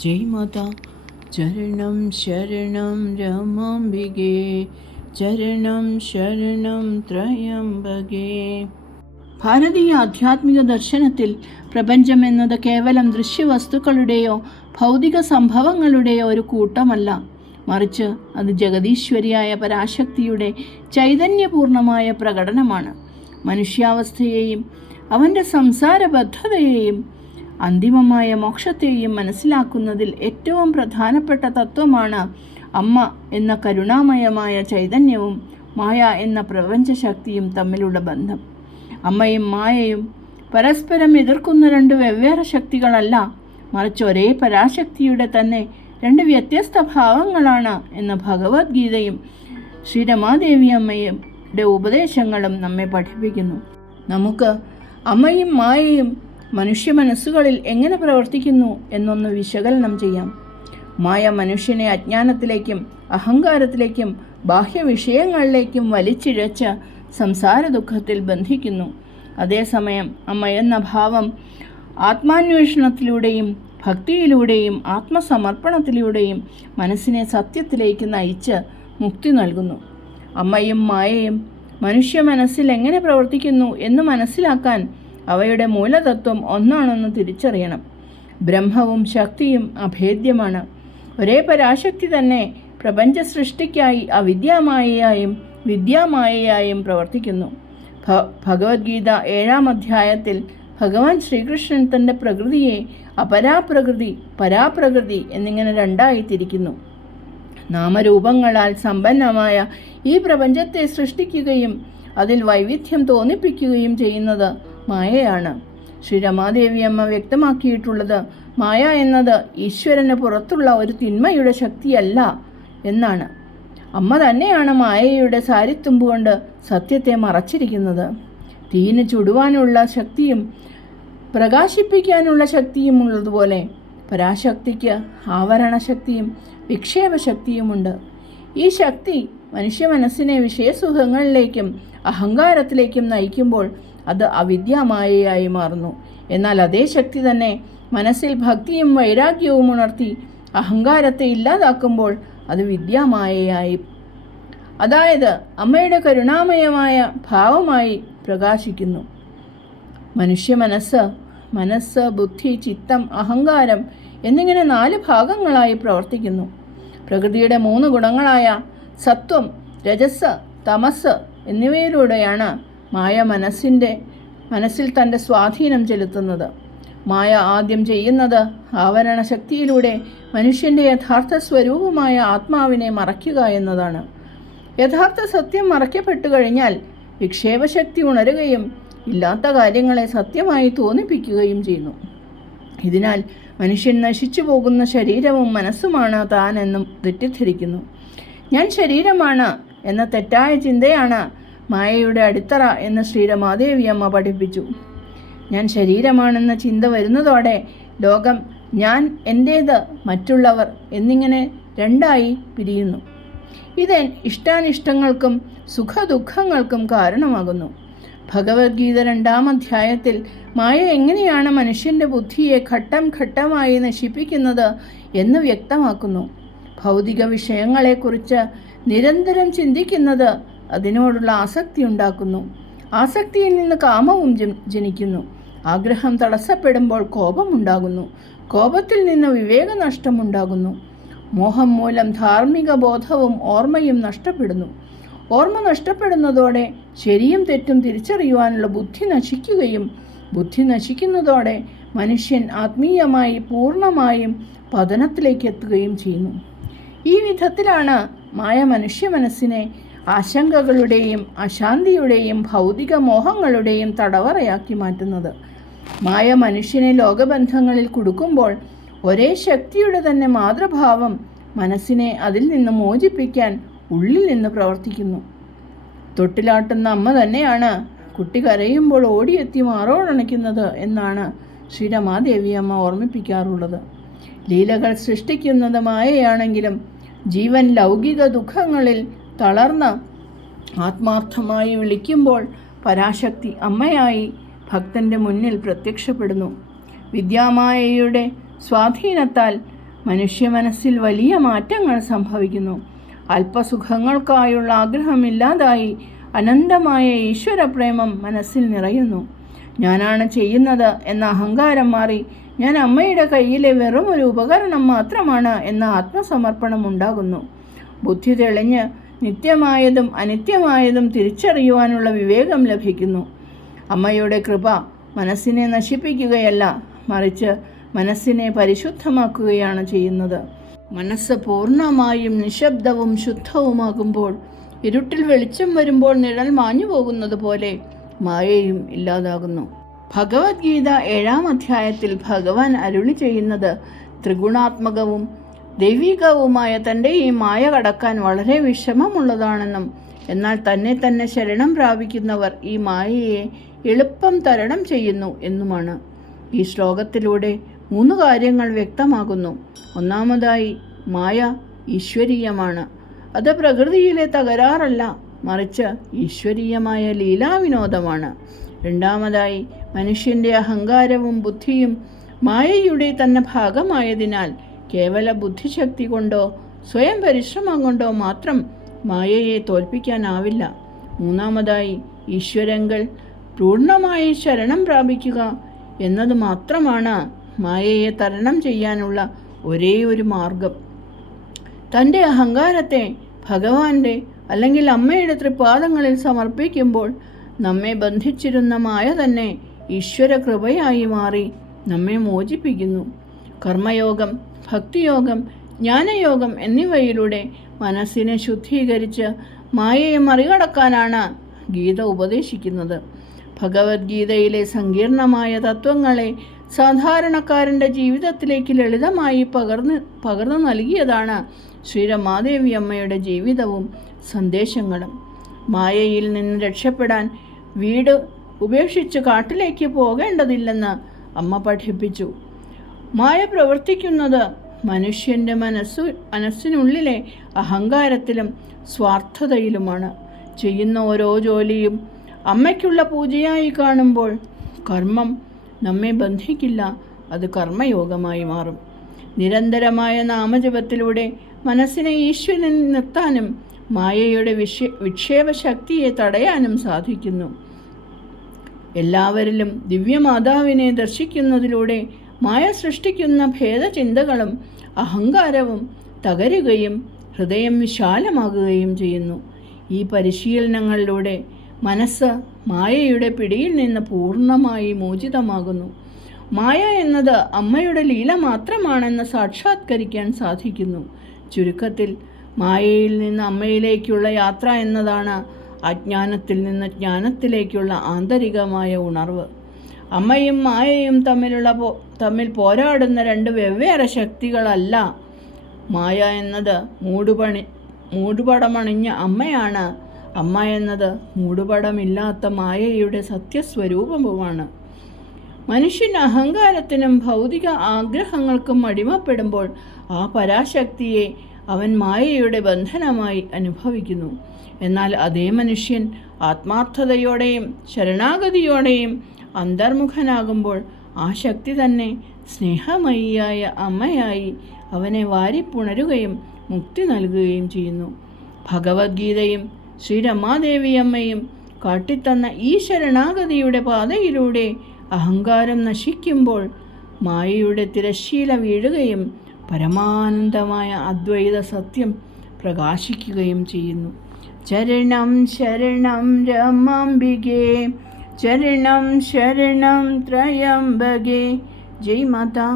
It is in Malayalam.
ജയ് മാതാ. ചരണം ശരണം രമാംബികേ, ചരണം ശരണം ത്രയംബകേ. ഭാരതീയ ആധ്യാത്മിക ദർശനത്തിൽ പ്രപഞ്ചം എന്നത് കേവലം ദൃശ്യവസ്തുക്കളുടെയോ ഭൗതിക സംഭവങ്ങളുടെയോ ഒരു കൂട്ടമല്ല, മറിച്ച് അത് ജഗദീശ്വരിയായ പരാശക്തിയുടെ ചൈതന്യപൂർണമായ പ്രകടനമാണ്. മനുഷ്യാവസ്ഥയെയും അവൻ്റെ സംസാരബദ്ധതയെയും അന്തിമമായ മോക്ഷത്തെയും മനസ്സിലാക്കുന്നതിൽ ഏറ്റവും പ്രധാനപ്പെട്ട തത്വമാണ് അമ്മ എന്ന കരുണാമയമായ ചൈതന്യവും മായ എന്ന പ്രപഞ്ചശക്തിയും തമ്മിലുള്ള ബന്ധം. അമ്മയും മായയും പരസ്പരം എതിർക്കുന്ന രണ്ട് വെവ്വേറെ ശക്തികളല്ല, മറിച്ച് ഒരേ പരാശക്തിയുടെ തന്നെ രണ്ട് വ്യത്യസ്ത ഭാവങ്ങളാണ് എന്ന് ഭഗവത്ഗീതയും ശ്രീരമാദേവി അമ്മയുടെ ഉപദേശങ്ങളും നമ്മെ പഠിപ്പിക്കുന്നു. നമുക്ക് അമ്മയും മായയും മനുഷ്യ മനസ്സുകളിൽ എങ്ങനെ പ്രവർത്തിക്കുന്നു എന്നൊന്ന് വിശകലനം ചെയ്യാം. മായ മനുഷ്യനെ അജ്ഞാനത്തിലേക്കും അഹങ്കാരത്തിലേക്കും ബാഹ്യവിഷയങ്ങളിലേക്കും വലിച്ചിഴച്ച് സംസാര ദുഃഖത്തിൽ ബന്ധിക്കുന്നു. അതേസമയം അമ്മ എന്ന ഭാവം ആത്മാന്വേഷണത്തിലൂടെയും ഭക്തിയിലൂടെയും ആത്മസമർപ്പണത്തിലൂടെയും മനസ്സിനെ സത്യത്തിലേക്ക് നയിച്ച് മുക്തി നൽകുന്നു. അമ്മയും മായയും മനുഷ്യ മനസ്സിൽ എങ്ങനെ പ്രവർത്തിക്കുന്നു എന്ന് മനസ്സിലാക്കാൻ അവയുടെ മൂലതത്വം ഒന്നാണെന്ന് തിരിച്ചറിയണം. ബ്രഹ്മവും ശക്തിയും അഭേദ്യമാണ്. ഒരേ പരാശക്തി തന്നെ പ്രപഞ്ച സൃഷ്ടിക്കായി അവിദ്യാമായയായും വിദ്യാമായയായും പ്രവർത്തിക്കുന്നു. ഭഗവത്ഗീത 7-ാം അധ്യായത്തിൽ ഭഗവാൻ ശ്രീകൃഷ്ണൻ തൻ്റെ പ്രകൃതിയെ അപരാപ്രകൃതി, പരാപ്രകൃതി എന്നിങ്ങനെ രണ്ടായി തിരിക്കുന്നു. നാമരൂപങ്ങളാൽ സമ്പന്നമായ ഈ പ്രപഞ്ചത്തെ സൃഷ്ടിക്കുകയും അതിൽ വൈവിധ്യം തോന്നിപ്പിക്കുകയും ചെയ്യുന്നത് മായയാണ്. ശ്രീരമാദേവി അമ്മ വ്യക്തമാക്കിയിട്ടുള്ളത് മായ എന്നത് ഈശ്വരന് പുറത്തുള്ള ഒരു തിന്മയുടെ ശക്തിയല്ല എന്നാണ്. അമ്മ തന്നെയാണ് മായയുടെ സാരിത്തുമ്പ് കൊണ്ട് സത്യത്തെ മറച്ചിരിക്കുന്നത്. തീന് ചുടുവാനുള്ള ശക്തിയും പ്രകാശിപ്പിക്കാനുള്ള ശക്തിയും ഉള്ളതുപോലെ പരാശക്തിക്ക് ആവരണശക്തിയും വിക്ഷേപശക്തിയുമുണ്ട്. ഈ ശക്തി മനുഷ്യ മനസ്സിനെ വിഷയസുഖങ്ങളിലേക്കും അഹങ്കാരത്തിലേക്കും നയിക്കുമ്പോൾ അത് അവിദ്യാമായയായി മാറുന്നു. എന്നാൽ അതേ ശക്തി തന്നെ മനസ്സിൽ ഭക്തിയും വൈരാഗ്യവും ഉണർത്തി അഹങ്കാരത്തെ ഇല്ലാതാക്കുമ്പോൾ അത് വിദ്യാമായയായി, അതായത് അമ്മയുടെ കരുണാമയമായ ഭാവമായി പ്രകാശിക്കുന്നു. മനുഷ്യ മനസ്സ്, ബുദ്ധി, ചിത്തം, അഹങ്കാരം എന്നിങ്ങനെ 4 ഭാഗങ്ങളായി പ്രവർത്തിക്കുന്നു. പ്രകൃതിയുടെ 3 ഗുണങ്ങളായ സത്വം, രജസ്, തമസ് എന്നിവയിലൂടെയാണ് മായ മനസ്സിൽ തൻ്റെ സ്വാധീനം ചെലുത്തുന്നത്. മായ ആദ്യം ചെയ്യുന്നത് ആവരണശക്തിയിലൂടെ മനുഷ്യൻ്റെ യഥാർത്ഥ സ്വരൂപമായ ആത്മാവിനെ മറയ്ക്കുക എന്നതാണ്. യഥാർത്ഥ സത്യം മറയ്ക്കപ്പെട്ടു കഴിഞ്ഞാൽ വിക്ഷേപശക്തി ഉണരുകയും ഇല്ലാത്ത കാര്യങ്ങളെ സത്യമായി തോന്നിപ്പിക്കുകയും ചെയ്യുന്നു. ഇതിനാൽ മനുഷ്യൻ നശിച്ചു പോകുന്ന ശരീരവും മനസ്സുമാണ് താൻ എന്നും തെറ്റിദ്ധരിക്കുന്നു. ഞാൻ ശരീരമാണ് എന്ന തെറ്റായ ചിന്തയാണ് മായയുടെ അടിത്തറ എന്ന് ശ്രീരമാദേവി അമ്മ പഠിപ്പിച്ചു. ഞാൻ ശരീരമാണെന്ന ചിന്ത വരുന്നതോടെ ലോകം ഞാൻ, എൻ്റേത്, മറ്റുള്ളവർ എന്നിങ്ങനെ രണ്ടായി പിരിയുന്നു. ഇത് ഇഷ്ടാനിഷ്ടങ്ങൾക്കും സുഖദുഃഖങ്ങൾക്കും കാരണമാകുന്നു. ഭഗവത്ഗീത 2-ാം അധ്യായത്തിൽ മായ എങ്ങനെയാണ് മനുഷ്യൻ്റെ ബുദ്ധിയെ ഘട്ടം ഘട്ടമായി നശിപ്പിക്കുന്നത് എന്ന് വ്യക്തമാക്കുന്നു. ഭൗതിക വിഷയങ്ങളെക്കുറിച്ച് നിരന്തരം ചിന്തിക്കുന്നത് അതിനോടുള്ള ആസക്തി ഉണ്ടാക്കുന്നു. ആസക്തിയിൽ നിന്ന് കാമവും ജനിക്കുന്നു. ആഗ്രഹം തടസ്സപ്പെടുമ്പോൾ കോപമുണ്ടാകുന്നു. കോപത്തിൽ നിന്ന് വിവേകനഷ്ടമുണ്ടാകുന്നു. മോഹം മൂലം ധാർമ്മിക ബോധവും ഓർമ്മയും നഷ്ടപ്പെടുന്നു. ഓർമ്മ നഷ്ടപ്പെടുന്നതോടെ ശരിയും തെറ്റും തിരിച്ചറിയുവാനുള്ള ബുദ്ധി നശിക്കുകയും ബുദ്ധി നശിക്കുന്നതോടെ മനുഷ്യൻ ആത്മീയമായി പൂർണ്ണമായും പതനത്തിലേക്ക് എത്തുകയും ചെയ്യുന്നു. ഈ വിധത്തിലാണ് മായ മനുഷ്യ മനസ്സിനെ ആശങ്കകളുടെയും അശാന്തിയുടെയും ഭൗതിക മോഹങ്ങളുടെയും തടവറയാക്കി മാറ്റുന്നത്. മായ മനുഷ്യനെ ലോകബന്ധങ്ങളിൽ കുടുക്കുമ്പോൾ ഒരേ ശക്തിയുടെ തന്നെ മാതൃഭാവം മനസ്സിനെ അതിൽ നിന്ന് മോചിപ്പിക്കാൻ ഉള്ളിൽ നിന്ന് പ്രവർത്തിക്കുന്നു. തൊട്ടിലാട്ടുന്ന അമ്മ തന്നെയാണ് കുട്ടി കരയുമ്പോൾ ഓടിയെത്തി മാറോടണയ്ക്കുന്നത് എന്നാണ് ശ്രീരമാദേവി അമ്മ ഓർമ്മിപ്പിക്കാറുള്ളത്. ലീലകൾ സൃഷ്ടിക്കുന്നത് മായയാണെങ്കിലും ജീവൻ ലൗകിക ദുഃഖങ്ങളിൽ തളർന്ന് ആത്മാർത്ഥമായി വിളിക്കുമ്പോൾ പരാശക്തി അമ്മയായി ഭക്തൻ്റെ മുന്നിൽ പ്രത്യക്ഷപ്പെടുന്നു. വിദ്യാമായയുടെ സ്വാധീനത്താൽ മനുഷ്യ മനസ്സിൽ വലിയ മാറ്റങ്ങൾ സംഭവിക്കുന്നു. അല്പസുഖങ്ങൾക്കായുള്ള ആഗ്രഹമില്ലാതായി അനന്തമായ ഈശ്വരപ്രേമം മനസ്സിൽ നിറയുന്നു. ഞാനാണ് ചെയ്യുന്നത് എന്ന അഹങ്കാരം മാറി ഞാൻ അമ്മയുടെ കയ്യിലെ വെറും ഒരു ഉപകരണം മാത്രമാണ് എന്ന ആത്മസമർപ്പണം ഉണ്ടാകുന്നു. ബുദ്ധി തെളിഞ്ഞ് നിത്യമായതും അനിത്യമായതും തിരിച്ചറിയുവാനുള്ള വിവേകം ലഭിക്കുന്നു. അമ്മയുടെ കൃപ മനസ്സിനെ നശിപ്പിക്കുകയല്ല, മറിച്ച് മനസ്സിനെ പരിശുദ്ധമാക്കുകയാണ് ചെയ്യുന്നത്. മനസ്സ് പൂർണ്ണമായും നിശബ്ദവും ശുദ്ധവുമാകുമ്പോൾ, ഇരുട്ടിൽ വെളിച്ചം വരുമ്പോൾ നിഴൽ മാഞ്ഞു പോകുന്നത് പോലെ മായയും ഇല്ലാതാകുന്നു. ഭഗവത്ഗീത 7-ാം അധ്യായത്തിൽ ഭഗവാൻ അരുളി ചെയ്യുന്നത് ത്രിഗുണാത്മകവും ദൈവികവുമായ തൻ്റെ ഈ മായ കടക്കാൻ വളരെ വിഷമമുള്ളതാണെന്നും എന്നാൽ തന്നെ തന്നെ ശരണം പ്രാപിക്കുന്നവർ ഈ മായയെ എളുപ്പം തരണം ചെയ്യുന്നു എന്നുമാണ്. ഈ ശ്ലോകത്തിലൂടെ 3 കാര്യങ്ങൾ വ്യക്തമാകുന്നു. ഒന്നാമതായി, മായ ഈശ്വരീയമാണ്. അത് പ്രകൃതിയിലെ തകരാറല്ല, മറിച്ച് ഈശ്വരീയമായ ലീലാവിനോദമാണ്. രണ്ടാമതായി, മനുഷ്യൻ്റെ അഹങ്കാരവും ബുദ്ധിയും മായയുടെ തന്നെ ഭാഗമായതിനാൽ കേവല ബുദ്ധിശക്തി കൊണ്ടോ സ്വയം പരിശ്രമം കൊണ്ടോ മാത്രം മായയെ തോൽപ്പിക്കാനാവില്ല. മൂന്നാമതായി, ഈശ്വരങ്ങൾ പൂർണ്ണമായി ശരണം പ്രാപിക്കുക എന്നത് മാത്രമാണ് മായയെ തരണം ചെയ്യാനുള്ള ഒരേ ഒരു മാർഗം. തൻ്റെ അഹങ്കാരത്തെ ഭഗവാന്റെ അല്ലെങ്കിൽ അമ്മയുടെ തൃപ്പാദങ്ങളിൽ സമർപ്പിക്കുമ്പോൾ നമ്മെ ബന്ധിച്ചിരുന്ന മായ തന്നെ ഈശ്വര കൃപയായി മാറി നമ്മെ മോചിപ്പിക്കുന്നു. കർമ്മയോഗം, ഭക്തിയോഗം, ജ്ഞാനയോഗം എന്നിവയിലൂടെ മനസ്സിനെ ശുദ്ധീകരിച്ച് മായയെ മറികടക്കാനാണ് ഗീത ഉപദേശിക്കുന്നത്. ഭഗവത്ഗീതയിലെ സങ്കീർണമായ തത്വങ്ങളെ സാധാരണക്കാരൻ്റെ ജീവിതത്തിലേക്ക് ലളിതമായി പകർന്നു നൽകിയതാണ് ശ്രീ രമാദേവി അമ്മയുടെ ജീവിതവും സന്ദേശങ്ങളും. മായയിൽ നിന്ന് രക്ഷപ്പെടാൻ വീട് ഉപേക്ഷിച്ച് കാട്ടിലേക്ക് പോകേണ്ടതില്ലെന്ന് അമ്മ പഠിപ്പിച്ചു. മായ പ്രവർത്തിക്കുന്നത് മനുഷ്യൻ്റെ മനസ്സിനുള്ളിലെ അഹങ്കാരത്തിലും സ്വാർത്ഥതയിലുമാണ്. ചെയ്യുന്ന ഓരോ ജോലിയും അമ്മയ്ക്കുള്ള പൂജയായി കാണുമ്പോൾ കർമ്മം നമ്മെ ബന്ധിക്കില്ല, അത് കർമ്മയോഗമായി മാറും. നിരന്തരമായ നാമജപത്തിലൂടെ മനസ്സിനെ ഈശ്വരൻ നിർത്താനും മായയുടെ വിക്ഷേപശക്തിയെ തടയാനും സാധിക്കുന്നു. എല്ലാവരിലും ദിവ്യമാതാവിനെ ദർശിക്കുന്നതിലൂടെ മായ സൃഷ്ടിക്കുന്ന ഭേദചിന്തകളും അഹങ്കാരവും തകരുകയും ഹൃദയം വിശാലമാകുകയും ചെയ്യുന്നു. ഈ പരിശീലനങ്ങളിലൂടെ മനസ്സ് മായയുടെ പിടിയിൽ നിന്ന് പൂർണ്ണമായി മോചിതമാകുന്നു. മായ എന്നത് അമ്മയുടെ ലീല മാത്രമാണെന്ന് സാക്ഷാത്കരിക്കാൻ സാധിക്കുന്നു. ചുരുക്കത്തിൽ, മായയിൽ നിന്ന് അമ്മയിലേക്കുള്ള യാത്ര എന്നതാണ് അജ്ഞാനത്തിൽ നിന്ന് ജ്ഞാനത്തിലേക്കുള്ള ആന്തരികമായ ഉണർവ്. അമ്മയും മായയും തമ്മിൽ പോരാടുന്ന 2 വെവ്വേറെ ശക്തികളല്ല. മായ എന്നത് മൂടുപടമണിഞ്ഞ അമ്മയാണ്. അമ്മ എന്നത് മൂടുപടമില്ലാത്ത മായയുടെ സത്യസ്വരൂപവുമാണ്. മനുഷ്യൻ അഹങ്കാരത്തിനും ഭൗതിക ആഗ്രഹങ്ങൾക്കും അടിമപ്പെടുമ്പോൾ ആ പരാശക്തിയെ അവൻ മായയുടെ ബന്ധനമായി അനുഭവിക്കുന്നു. എന്നാൽ അതേ മനുഷ്യൻ ആത്മാർത്ഥതയോടെയും ശരണാഗതിയോടെയും അന്തർമുഖനാകുമ്പോൾ ആ ശക്തി തന്നെ സ്നേഹമയിയായ അമ്മയായി അവനെ വാരിപ്പുണരുകയും മുക്തി നൽകുകയും ചെയ്യുന്നു. ഭഗവത്ഗീതയും ശ്രീ രമാദേവിയമ്മയും കാട്ടിത്തന്ന ഈ ശരണാഗതിയുടെ പാതയിലൂടെ അഹങ്കാരം നശിക്കുമ്പോൾ മായയുടെ തിരശ്ശീല വീഴുകയും പരമാനന്ദമായ അദ്വൈത സത്യം പ്രകാശിക്കുകയും ചെയ്യുന്നു. ചരണം ശരണം രമാംബികേ, ചരണം ശരണം ത്രയംബകേ. ജയ് മാതാ.